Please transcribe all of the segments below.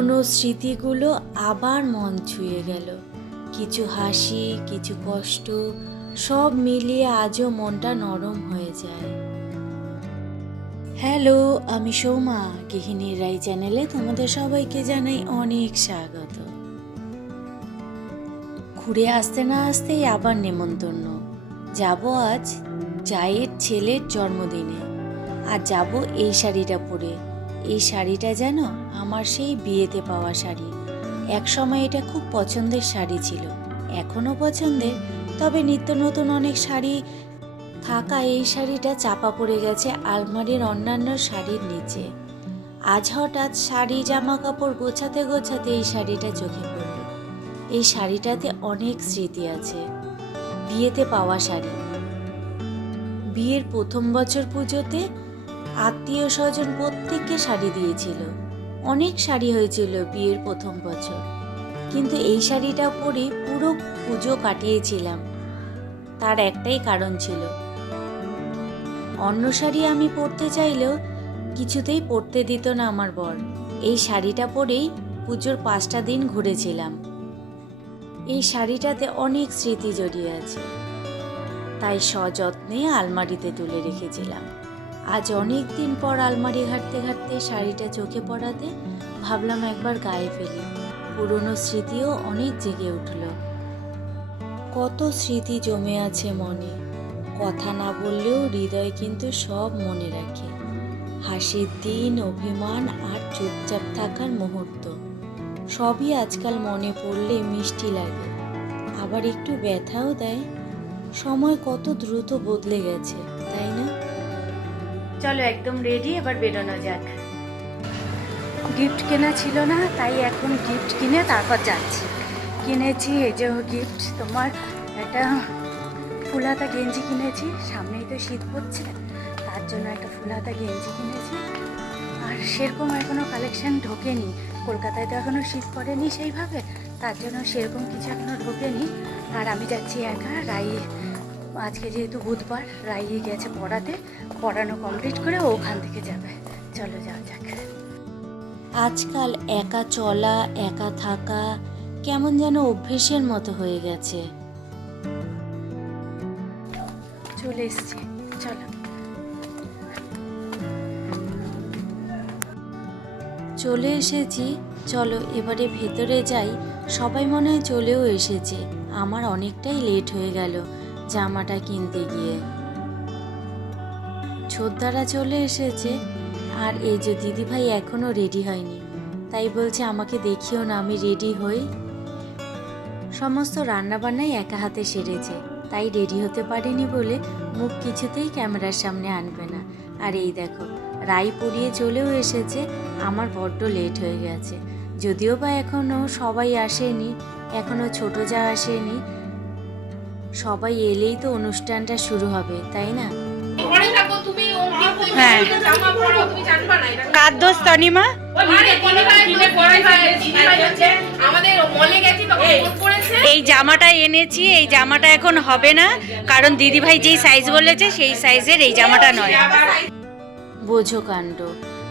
পুরনো স্মৃতিগুলো আবার মন ছুঁয়ে গেল। কিছু হাসি, কিছু কষ্ট, সব মিলিয়ে আজও মনটা নরম হয়ে যায়। হ্যালো, আমি সৌমা গৃহিণীর রাই চ্যানেলে তোমাদের সবাইকে জানাই অনেক স্বাগত। ঘুরে আসতে না আসতেই আবার নেমন্তন্ন। যাব আজ জায়ের ছেলের জন্মদিনে। আর যাব এই শাড়িটা পরে। এই শাড়িটা যেন আমার সেই বিয়েতে পাওয়া শাড়ি। এক সময় এটা খুব পছন্দের শাড়ি ছিল, এখনও পছন্দের, তবে নিত্য নতুন অনেক শাড়ি থাকা এই শাড়িটা চাপা পড়ে গেছে আলমারির অন্যান্য শাড়ির নিচে। আজ হঠাৎ শাড়ি জামা কাপড় গোছাতে গোছাতে এই শাড়িটা চোখে পড়ল। এই শাড়িটাতে অনেক স্মৃতি আছে। বিয়েতে পাওয়া শাড়ি। বিয়ের প্রথম বছর পুজোতে আত্মীয় স্বজন প্রত্যেককে শাড়ি দিয়েছিল। অনেক শাড়ি হয়েছিল বিয়ের প্রথম বছর। কিন্তু এই শাড়িটা পরে পুরো পুজো কাটিয়েছিলাম। তার একটাই কারণ ছিল। অন্য শাড়ি আমি পরতে চাইলেও কিছুতেই পরতে দিত না আমার বর। এই শাড়িটা পরেই পুজোর পাঁচটা দিন ঘুরেছিলাম। এই শাড়িটাতে অনেক স্মৃতি জড়িয়ে আছে। তাই সযত্নে আলমারিতে তুলে রেখেছিলাম। আজ অনেক দিন পর আলমারি ঘাটতে ঘাটতে শাড়িটা চোখে পড়াতে ভাবলাম একবার গায়ে ফেলি। পুরনো স্মৃতিও অনেক জেগে উঠল। কত স্মৃতি জমে আছে মনে। কথা না বললেও হৃদয় কিন্তু সব মনে রাখে। হাসির দিন, অভিমান আর চুপচাপ থাকার মুহূর্ত। সবই আজকাল মনে পড়লে মিষ্টি লাগে। আবার একটু ব্যথাও দেয়। সময় কত দ্রুত বদলে গেছে, তাই না? চলো একদম রেডি এবার বেরোনো যাক। গিফট কেনা ছিল না, তাই এখন গিফট কিনে তারপর যাচ্ছি। কিনেছি, এই যে গিফট তোমার একটা ফুলাতা গেঞ্জি কিনেছি, সামনেই তো শীত পড়ছে, তার জন্য একটা ফুলাতা গেঞ্জি কিনেছি। আর সেরকম এখনও কালেকশন ঢোকেনি, কলকাতায় তো এখনও শীত পড়েনি সেইভাবে, তার জন্য সেরকম কিছু এখনও ঢোকেনি। আর আমি যাচ্ছি একা, রাই আজকে যেহেতু বুধবার রাই গেছে পড়াতে পড়ানো কমপ্লিট করে ওখান থেকে যাবে। চলো যাওয়া যাক। আজকাল একা চলা একা থাকা কেমন যেন অভ্যেসের মতো হয়ে গেছে। চলে এসছি। চলো। চলে এসেছি। চলো এবারে ভেতরে যাই। সবাই মনে হয় চলেও এসেছে। আমার অনেকটাই লেট হয়ে গেল। জামাটা কিনতে গিয়ে। ছোদ্দারা চলে এসেছে, আর এই যে দিদিভাই এখনও রেডি হয়নি। তাই বলছে, আমাকে দেখিও না, আমি রেডি হই। সমস্ত রান্নাবান্নাই একা হাতে সেরেছে। তাই রেডি হতে পারেনি বলে মুখ কিছুতেই ক্যামেরার সামনে আনবে না। আর এই দেখো, রাই পরিয়ে চলেও এসেছে, আমার বড্ড লেট হয়ে গেছে। যদিও বা এখনও সবাই আসেনি এখনও ছোট যা আসেনি সবাই এলেই তো অনুষ্ঠানটা শুরু হবে তাই না? হয়ে কার দোষ তনিমা এই জামাটা এনেছি এই জামাটা এখন হবে না কারণ দিদিভাই যেই সাইজ বলেছে সেই সাইজের এই জামাটা নয়। বোঝো কাণ্ড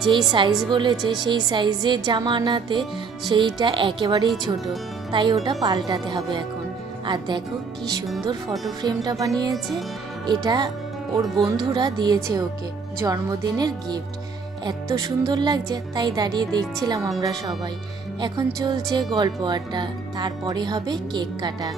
যেই সাইজ বলেছে সেই সাইজের জামা আনাতে সেইটা একেবারেই ছোট তাই ওটা পাল্টাতে হবে এখন। আর দেখো কি সুন্দর ফটো ফ্রেমটা বানিয়েছে। এটা ওর বন্ধুরা দিয়েছে ওকে, জন্মদিনের গিফট এত সুন্দর লাগছে, তাই দাঁড়িয়ে দেখছিলাম আমরা সবাই। এখন চলছে গল্প আড্ডা, তারপরে হবে কেক কাটা।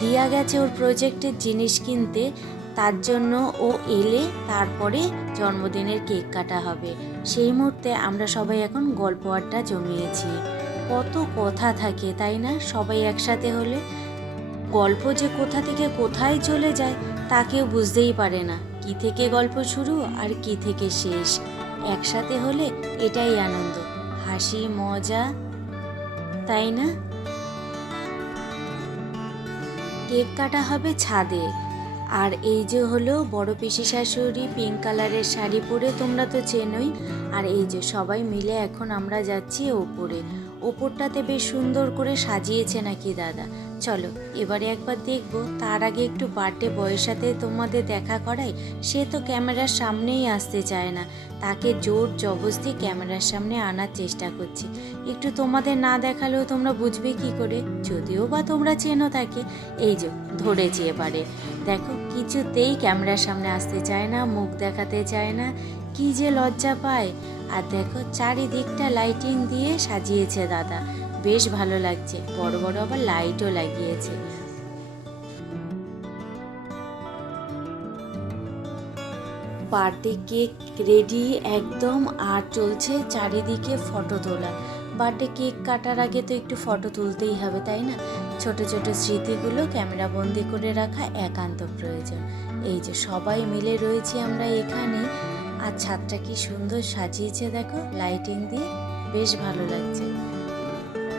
দিয়া গেছে ওর প্রজেক্টের জিনিস কিনতে, তার জন্য ও এলে তারপরে জন্মদিনের কেক কাটা হবে। সেই মুহূর্তে আমরা সবাই এখন গল্প আড্ডা জমিয়েছি। কত কথা থাকে, তাই না? সবাই একসাথে হলে গল্প যে কোথা থেকে কোথায় চলে যায় তা কেউ বুঝতেই পারে না। কি থেকে গল্প শুরু আর কি থেকে শেষ? একসাথে হলে এটাই আনন্দ। হাসি, মজা, তাই না? কেক কাটা হবে ছাদে। আর এই যে হলো বড় পিসি শাশুড়ি পিঙ্ক কালারের শাড়ি পরে তোমরা তো চেনোই। আর এই যে সবাই মিলে এখন আমরা যাচ্ছি ওপরে। ওপরটাতে বেশ সুন্দর করে সাজিয়েছে নাকি দাদা? চলো, এবারে একবার দেখব। তার আগে একটু বার্থডে বয়ের সাথে তোমাদের দেখা করাই। সে তো ক্যামেরার সামনেই আসতে চায় না। তাকে জোর জবস্তি ক্যামেরার সামনে আনার চেষ্টা করছি। একটু তোমাদের না দেখালেও তোমরা বুঝবে কি করে? যদিও বা তোমরা চেনো তাকে। এই যে, ধরেছি এবারে। দেখো, কিছুতেই ক্যামেরার সামনে আসতে চায় না, মুখ দেখাতে চায় না, কি যে লজ্জা পায়। আর দেখো, চারিদিকটা লাইটিং দিয়ে সাজিয়েছে দাদা। বেশ ভালো লাগছে, বড় বড় আবার লাইটও লাগিয়েছে। বার্থডে কেক রেডি একদম, আর চলছে চারিদিকে ফটো তোলা। বার্থডে কেক কাটার আগে তো একটু ফটো তুলতেই হবে, তাই না? ছোট ছোট স্মৃতিগুলো ক্যামেরা বন্দি করে রাখা একান্ত প্রয়োজন। এই যে সবাই মিলে রয়েছি আমরা এখানে, আর ছাদটা কি সুন্দর সাজিয়েছে দেখো লাইটিং দিয়ে বেশ ভালো লাগছে।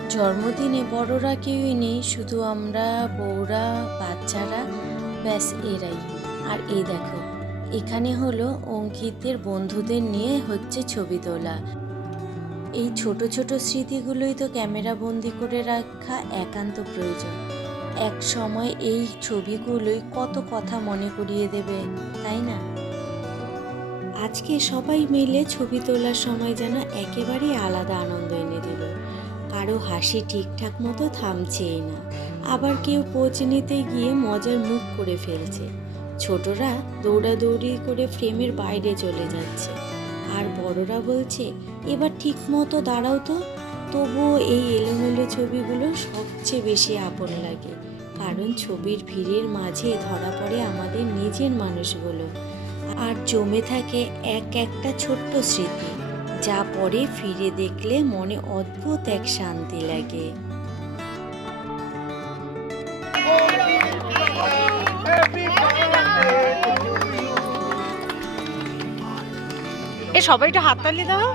জন্মদিনে বড়রা কেউই নেই, শুধু আমরা, বউরা, বাচ্চারা, ব্যাস এরাই। আর এই দেখো, এখানে হলো অঙ্কিতের বন্ধুদের নিয়ে হচ্ছে ছবি তোলা। এই ছোট ছোট স্মৃতিগুলোই তো ক্যামেরা বন্দি করে রাখা একান্ত প্রয়োজন। এক সময় এই ছবিগুলোই কত কথা মনে করিয়ে দেবে, তাই না? আজকে সবাই মিলে ছবি তোলার সময় যেন একেবারেই আলাদা আনন্দ এনে দিল। কারও হাসি ঠিকঠাক মতো থামছেই না। আবার কেউ পোচ নিতে গিয়ে মজার মুখ করে ফেলছে। ছোটরা দৌড়াদৌড়ি করে ফ্রেমের বাইরে চলে যাচ্ছে। আর বড়রা বলছে, এবার ঠিক মতো দাঁড়াও তো। তবুও এই এলোমেলো ছবিগুলো সবচেয়ে বেশি আপন লাগে, কারণ ছবির ভিড়ের মাঝে ধরা পড়ে আমাদের নিজের মানুষগুলো। আর জমে থাকে এক একটা ছোট্ট স্মৃতি, যা পরে ফিরে দেখলে মনে অদ্ভুত এক শান্তি লাগে। এ সবাই একটু হাততালি দাও।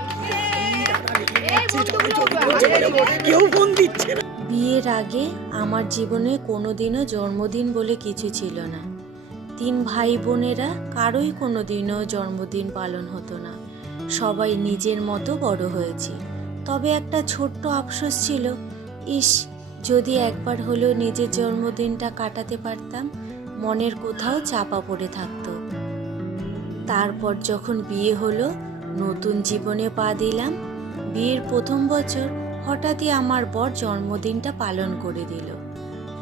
কেউ ফোন দিচ্ছে বিয়ের আগে আমার জীবনে কোনোদিনও জন্মদিন বলে কিছু ছিল না। তিন ভাই বোনেরা কারোই কোনোদিনও জন্মদিন পালন হতো না। সবাই নিজের মতো বড় হয়েছি। তবে একটা ছোট্ট আফসোস ছিল ইস যদি একবার হলেও নিজের জন্মদিনটা কাটাতে পারতাম মনের কোথাও চাপা পড়ে থাকতো। তারপর যখন বিয়ে হলো নতুন জীবনে পা দিলাম। বিয়ের প্রথম বছর হঠাৎই আমার বর জন্মদিনটা পালন করে দিল।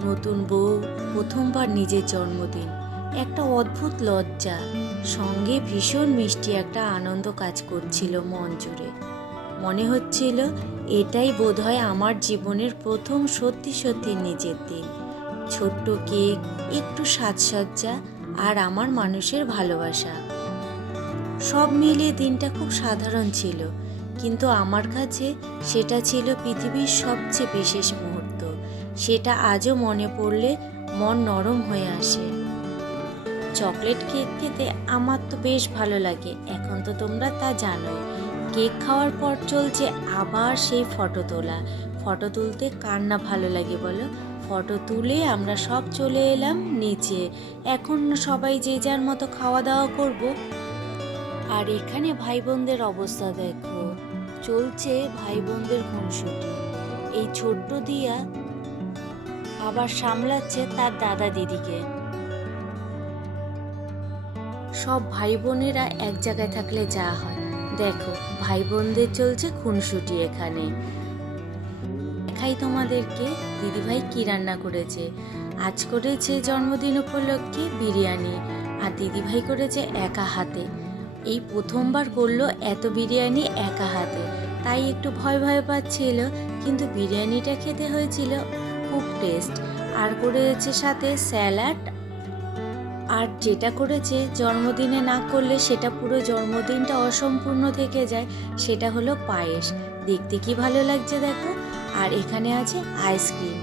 নতুন বউ, প্রথমবার নিজের জন্মদিন। একটা অদ্ভুত লজ্জা, সঙ্গে ভীষণ মিষ্টি একটা আনন্দ কাজ করছিল মন জুড়ে। মনে হচ্ছিল এটাই বোধহয় আমার জীবনের প্রথম সত্যি সত্যি নিজের দিন। ছোট্ট কেক, একটু সাজসজ্জা আর আমার মানুষের ভালোবাসা। সব মিলিয়ে দিনটা খুব সাধারণ ছিল। কিন্তু আমার কাছে সেটা ছিল পৃথিবীর সবচেয়ে বিশেষ মুহূর্ত। সেটা আজও মনে পড়লে মন নরম হয়ে আসে। চকলেট কেক খেতে আমার তো বেশ ভালো লাগে, এখন তো তোমরা তা জানোই। কেক খাওয়ার পর চলছে আবার সেই ফটো তোলা। ফটো তুলতে কার না ভালো লাগে বলো? ফটো তুলে আমরা সব চলে এলাম নিচে। এখন সবাই যে যার মতো খাওয়া দাওয়া করব আর এখানে ভাই বোনদের অবস্থা দেখো। চলছে ভাই বোনদের খুনসুটি। এই ছোট্ট দিয়া আবার সামলাচ্ছে তার দাদা দিদিকে। সব ভাই বোনেরা এক জায়গায় থাকলে যা হয়। দেখো ভাই বোনদের চলছে খুনসুটি এখানে। দেখাই তোমাদেরকে দিদিভাই কি রান্না করেছে। আজ করেছে জন্মদিন উপলক্ষে বিরিয়ানি, আর দিদিভাই করেছে একা হাতে। এই প্রথমবার করল এত বিরিয়ানি একা হাতে। তাই একটু ভয় ভয় পাচ্ছিল, কিন্তু বিরিয়ানিটা খেতে হয়েছিল খুব টেস্ট আর করেছে সাথে স্যালাড। আর যেটা করেছে জন্মদিনে না করলে সেটা পুরো জন্মদিনটা অসম্পূর্ণ থেকে যায়, সেটা হলো পায়েস। দেখতে কি ভালো লাগছে দেখো। আর এখানে আছে আইসক্রিম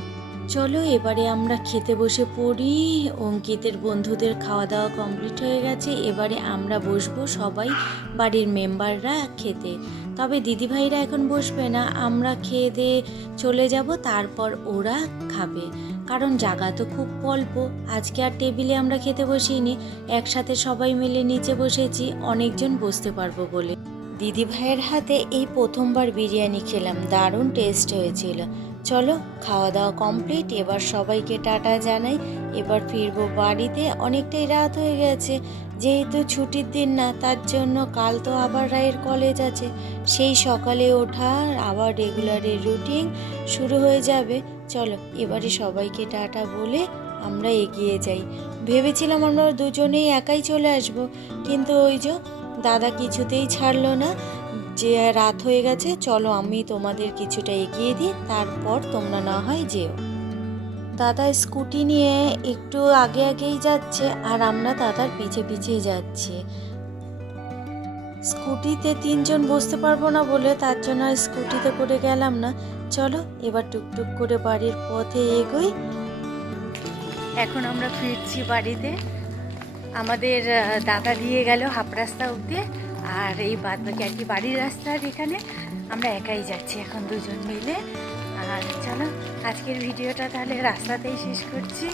চলো এবারে আমরা খেতে বসে পড়ি। অঙ্কিতের বন্ধুদের খাওয়া দাওয়া কমপ্লিট হয়ে গেছে। এবারে আমরা বসবো সবাই বাড়ির মেম্বাররা খেতে। তবে দিদিভাইরা এখন বসবে না। আমরা খেয়ে দিয়ে চলে যাব, তারপর ওরা খাবে। কারণ জায়গা তো খুব অল্প। আজকে আর টেবিলে আমরা খেতে বসিনি। একসাথে সবাই মিলে নিচে বসেছি। অনেকজন বসতে পারব বলে। দিদি ভাইয়ের হাতে এই প্রথমবার বিরিয়ানি খেলাম, দারুণ টেস্ট হয়েছিল। চলো খাওয়া দাওয়া কমপ্লিট এবার সবাইকে টাটা জানাই। এবার ফিরবো বাড়িতে, অনেকটাই রাত হয়ে গেছে। যেহেতু ছুটির দিন না, তার জন্য কাল তো আবার রায়ের কলেজ আছে। সেই সকালে ওঠা, আবার রেগুলারের রুটিন শুরু হয়ে যাবে। চলো, এবারে সবাইকে টাটা বলে আমরা এগিয়ে যাই। ভেবেছিলাম আমরা দুজনেই একাই চলে আসব, কিন্তু ওই যে দাদা কিছুতেই ছাড়লো না। যে রাত হয়ে গেছে, চলো আমি তোমাদের কিছুটা এগিয়ে দিই, তারপর তোমরা না হয় যেও। দাদা স্কুটি নিয়ে একটু আগে আগেই যাচ্ছে, আর আমরা দাদার পিছে পিছেই যাচ্ছি। স্কুটিতে তিনজন বসতে পারব না বলে তার জন্য আর স্কুটিতে করে গেলাম না। চলো, এবার টুকটুক করে বাড়ির পথে এগোই। এখন আমরা ফিরছি বাড়িতে। আমাদের দাদা দিয়ে গেল হাফ রাস্তা অব্দি আর এই বাদ বাকি আর কি বাড়ির রাস্তার এখানে। আমরা একাই যাচ্ছি এখন দুজন মিলে। আর চলো, আজকের ভিডিওটা তাহলে রাস্তাতেই শেষ করছি।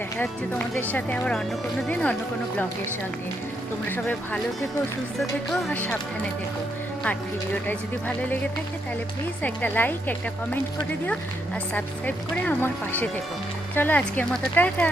দেখা হচ্ছে তোমাদের সাথে আবার অন্য কোনো দিন, অন্য কোনো ব্লগের সঙ্গে। তোমরা সবাই ভালো থেকো, সুস্থ থেকো আর সাবধানে থেকো। আর ভিডিওটা যদি ভালো লেগে থাকে তাহলে প্লিজ একটা লাইক একটা কমেন্ট করে দিও আর সাবস্ক্রাইব করে আমার পাশে থেকো। চলো আজকের মতো, টাটা!